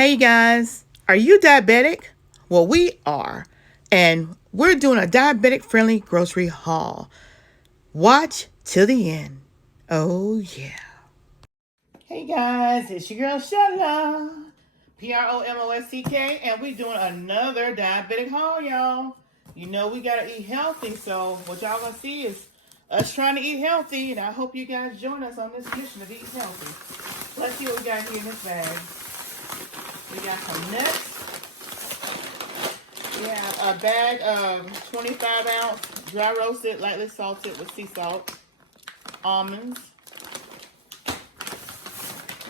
Hey guys, are you diabetic? Well, we are, and we're doing a diabetic friendly grocery haul. Watch till the end. Oh, yeah. Hey guys, it's your girl Sheila, PromoSTK, and we're doing another diabetic haul, y'all. You know we gotta eat healthy, so what y'all gonna see is us trying to eat healthy, and I hope you guys join us on this mission of eating healthy. Let's see what we got here in this bag. We got some nuts. We have a bag of 25-ounce dry roasted, lightly salted with sea salt almonds.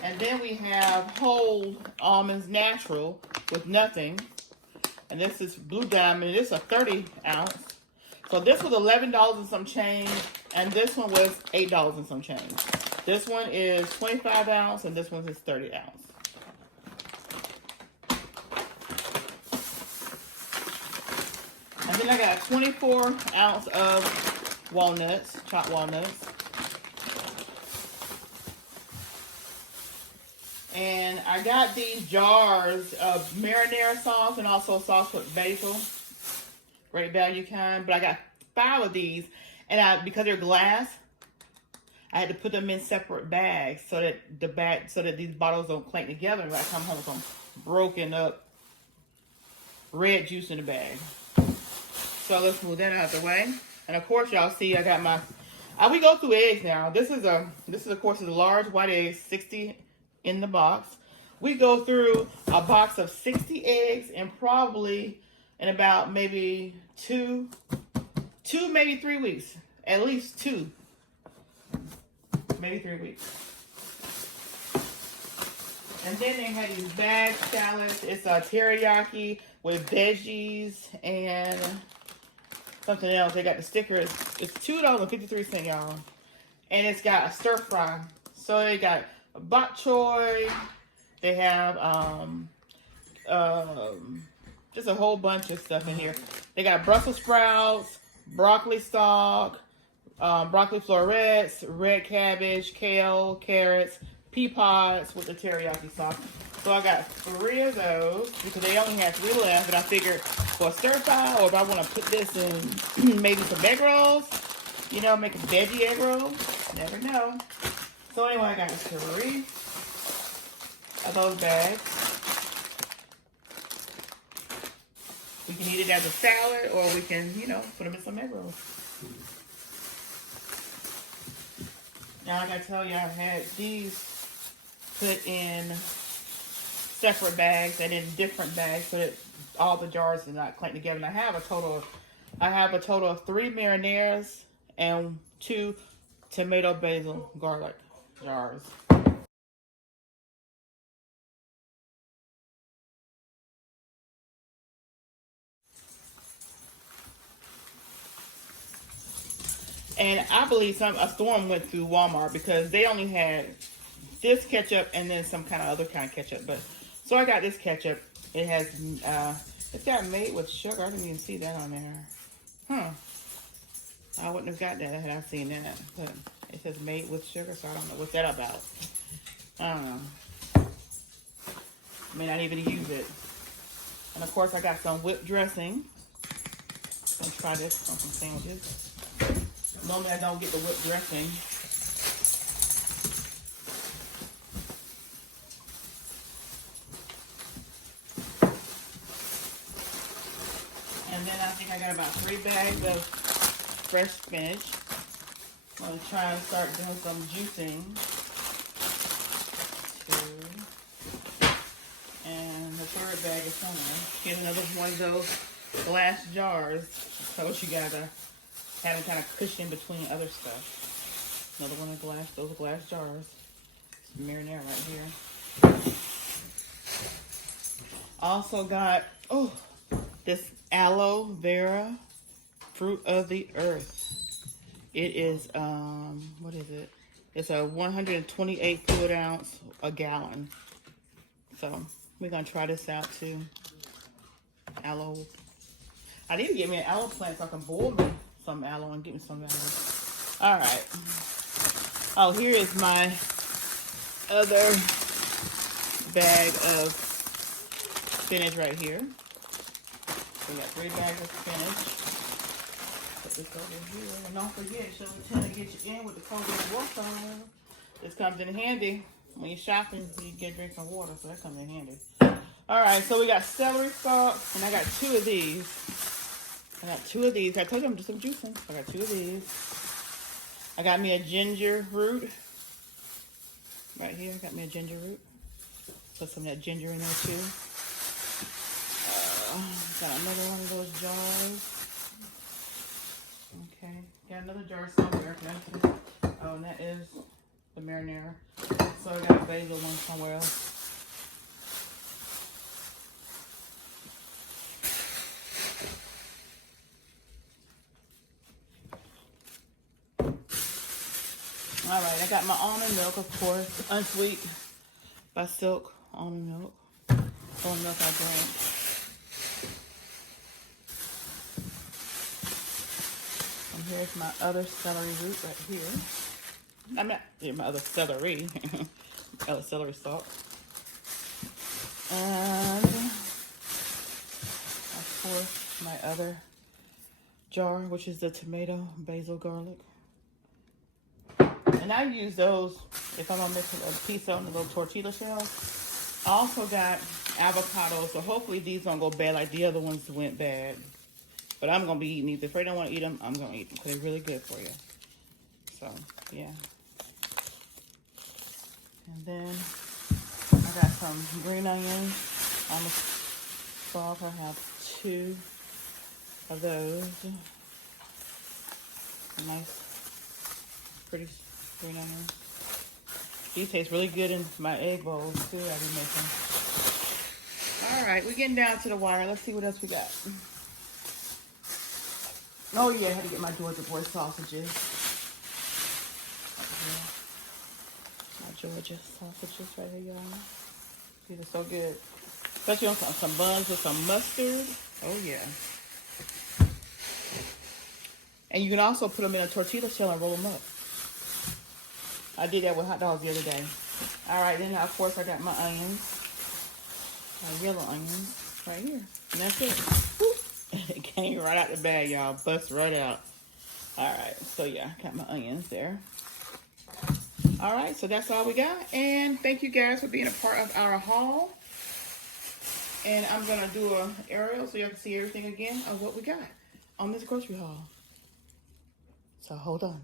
And then we have whole almonds natural with nothing. And this is Blue Diamond. This is a 30-ounce. So this was $11 and some change. And this one was $8 and some change. This one is 25-ounce and this one is 30-ounce. And then I got 24 ounce of walnuts, chopped walnuts. And I got these jars of marinara sauce and also sauce with basil. Great value kind. But I got 5 of these. And because they're glass, I had to put them in separate bags so that these bottles don't clank together and I come home with some broken up red juice in the bag. So let's move that out of the way. And of course, y'all see I got my. We go through eggs now. This is of course a large white egg, 60 in the box. We go through a box of 60 eggs and probably in about maybe two, maybe 3 weeks. At least 2, maybe 3 weeks. And then they had these bag salads. It's a teriyaki with veggies and something else. They got the sticker. It's $2.53, y'all. And it's got a stir fry. So they got bok choy. They have just a whole bunch of stuff in here. They got Brussels sprouts, broccoli stalk, broccoli florets, red cabbage, kale, carrots, pea pods with the teriyaki sauce. So I got 3 of those because they only had 3 left. But I figured for a stir fry, or if I want to put this in maybe some egg rolls, you know, make a veggie egg roll. Never know. So anyway, I got 3 of those bags. We can eat it as a salad, or we can, you know, put them in some egg rolls. Now I gotta tell you, I had these put in separate bags and in different bags so that all the jars are not clanked together. And I have a total of 3 marinaras and 2 tomato basil garlic jars. And I believe a storm went through Walmart because they only had this ketchup and then some kind of other kind of ketchup. But so I got this ketchup. It has it's got made with sugar. I didn't even see that on there. I wouldn't have got that had I seen that. But it says made with sugar, so I don't know what's that about. I don't know. I may not even use it. And of course I got some whipped dressing. I'm gonna try this on some sandwiches. Normally I don't get the whipped dressing. And then I think I got about 3 bags of fresh spinach. I'm going to try and start doing some juicing. 2. And the 3rd bag is somewhere. Here's another one of those glass jars. I told you guys I had them kind of cushion between other stuff. Another one of those glass jars. Some marinara right here. Also got, this aloe vera fruit of the earth. It is what is it? It's a 128 fluid ounce, a gallon. So we're gonna try this out too. Aloe. I need to get me an aloe plant so I can boil me some aloe and get me some aloe. All right. Oh, here is my other bag of spinach right here. So we got 3 bags of spinach. Put this over here. And don't forget, Sheila tell to get you in with the cold water. This comes in handy. When you're shopping, you get drinking water, so that comes in handy. All right, so we got celery stalks, and I got 2 of these. I told you I'm just some juicing. I got 2 of these. I got me a ginger root. Right here, got me a ginger root. Put some of that ginger in there too. Got another one of those jars. Okay, got another jar somewhere. Oh, and that is the marinara. So I got a basil one somewhere else. All right, I got my almond milk, of course, unsweet by Silk almond milk. Almond milk I drink. And here's my other celery root right here. I'm not, yeah, my other celery. Other celery stalk. And, of course, my other jar, which is the tomato, basil, garlic. And I use those if I'm gonna make a pizza on the little tortilla shells. I also got avocado, so hopefully these don't go bad like the other ones went bad. But I'm gonna be eating these. If I don't want to eat them, I'm gonna eat them because they're really good for you. So yeah. And then I got some green onions on the stalk. I have 2 of those. Nice, pretty green onions. These taste really good in my egg bowls too. I be making. All right, we're getting down to the wire. Let's see what else we got. Oh yeah, I had to get my Georgia boy sausages. My Georgia sausages right here, y'all. These are so good. Especially on some buns with some mustard. Oh yeah. And you can also put them in a tortilla shell and roll them up. I did that with hot dogs the other day. All right, then of course I got my onions. My yellow onions right here. And that's it. Woo. It came right out the bag, y'all. Bust right out. All right, so yeah, got my onions there. All right, so that's all we got. And thank you guys for being a part of our haul. And I'm gonna do an aerial so you can see everything again of what we got on this grocery haul. So hold on.